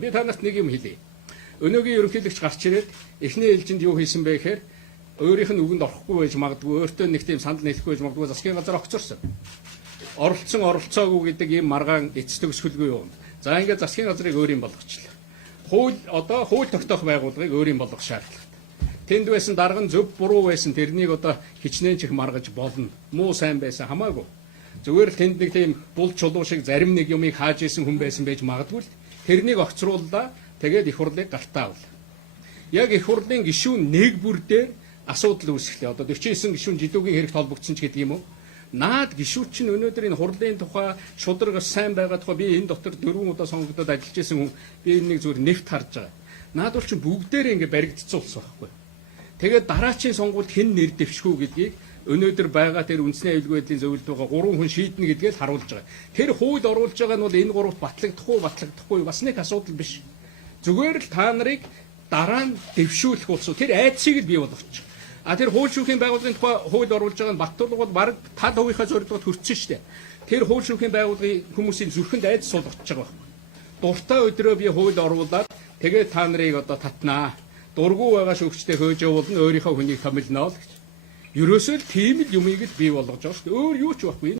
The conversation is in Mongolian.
Би танаас нэг юм хэлье. Өнөөгийн ерөнхийлөгч гарч ирээд эхний ээлжинд юу хийсэн бэ гэхээр өөрийнх нь үгэнд орохгүй байж магадгүй, өөртөө нэг тийм санал нийлэхгүй байж магадгүй засгийн газар огцорсон. Оролцоогүй гэдэг ийм маргаан эцэст өсгөлгүй юм. За ингээд засгийн газрыг өөрийн болгочлаа. Хууль тогтоох байгууллагыг өөрийн болгох шаардлагатай. Тэнд байсан дарга нь зөв буруу байсан тэрнийг одоо хичнээн чих маргаж болно. Муу сайн байсан хамаагүй. Зүгээр л тэнд нэг тийм бул чулуу шиг зарим нэг юмыг хааж исэн хүн байсан байж магадгүй л тэрнийг огцрууллаа. Тэгээд их хурлыг гартаа авлаа. Яг их хурлын гишүүн нэг бүр дээр асуудал үүсгэлээ. Одоо 49 гишүүн жидүүгийн хэрэгт холбогдсон ч гэдэг юм уу? Наад гишүүд чинь өнөөдөр энэ хурлын тухай шударгаас сайн байгаа тухай би энэ дотор 4 удаа сонгогдоод ажиллаж исэн хүн би энийг зүгээр нэвт харж байгаа. Наад бол чинь бүгдээрээ ингэ баригдцуулсан байхгүй. Тэгээд дараачийн сонгуульд хэн нэр дэвшгүй гэдгийг өнөөдөр байгаа тэр үндэсний аюулгүй байдлын зөвлөлд байгаа 3 хүн шийднэ гэдгийг харуулж байгаа. Тэр хууль оруулж байгаа нь бол энэ гуравт батлагдахгүй бас нэг асуудал биш. Зүгээр л та нарыг дараа нь дэвшүүлэх болсон. Тэр айдсыг л бий болгочих. Тэр хууль шүүхийн байгууллагын тухай хууль оруулж байгаа нь Баттулга бол баг тал хувийнхаа зорилгод хүрсэн шүү дээ. Тэр хууль шүүхийн байгууллагын хүмүүсийн зүрхэнд айдас суулгах байгаа байхгүй. Дуртай өдрөө би хууль оруулаад тэгээд та нарыг одоо татнаа. Дургу байгаа шүүгчтэй хөөж явуулна, өөрийнхөө хүнийг томилноо л гэж. Ерөөсөө тийм л юмыг л бий болгож байгаа шүү дээ. Өөр юу ч байхгүй.